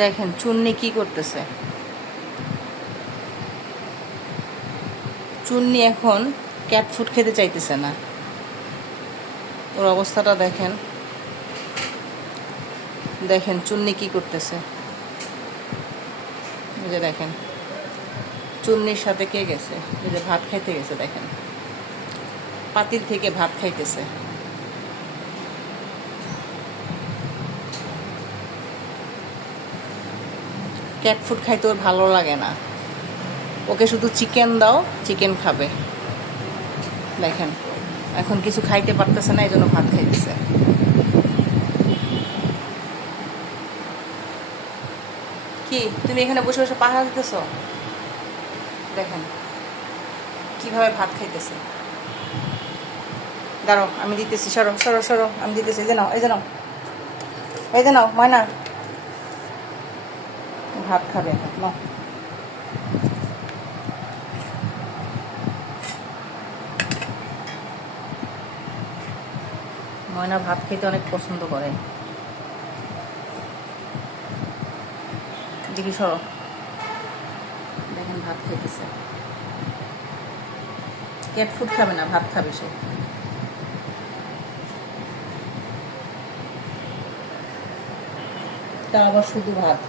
দেখেন চুন্নি কি করতেছে। চুন্নি এখন ক্যাট ফুড খেতে চাইতেছে না। ওর অবস্থাটা দেখেন, দেখেন চুন্নি কি করতেছে। এই যে দেখেন চুন্নির সাথে কে গেছে, এই যে ভাত খাইতে গেছে, দেখেন পাতিল থেকে ভাত খাইতেছে। ক্যাট ফুড খাইতে ওর ভালো লাগে না, ওকে শুধু চিকেন দাও, চিকেন খাবে। দেখেন এখন কিছু খাইতে পারতেছে না, এই জন্য ভাত খাইতেছে। কি তুমি এখানে বসে বসে পাহারা দিতেছ? দেখেন কিভাবে ভাত খাইতেছে। দাঁড়ো আমি দিতেছি, সরো সরো সরো, আমি দিতেছি। এই যে নাও, এই যে নাও, এই যে নাও ময়না, ভাত খাবে এখন নাও। ময়না ভাত খেতে অনেক পছন্দ করে। দেখি সরো, দেখেন ভাত খাইতেছে। ক্যাট ফুড খাবে না, ভাত খাবে সে। তা আবার শুধু ভাত।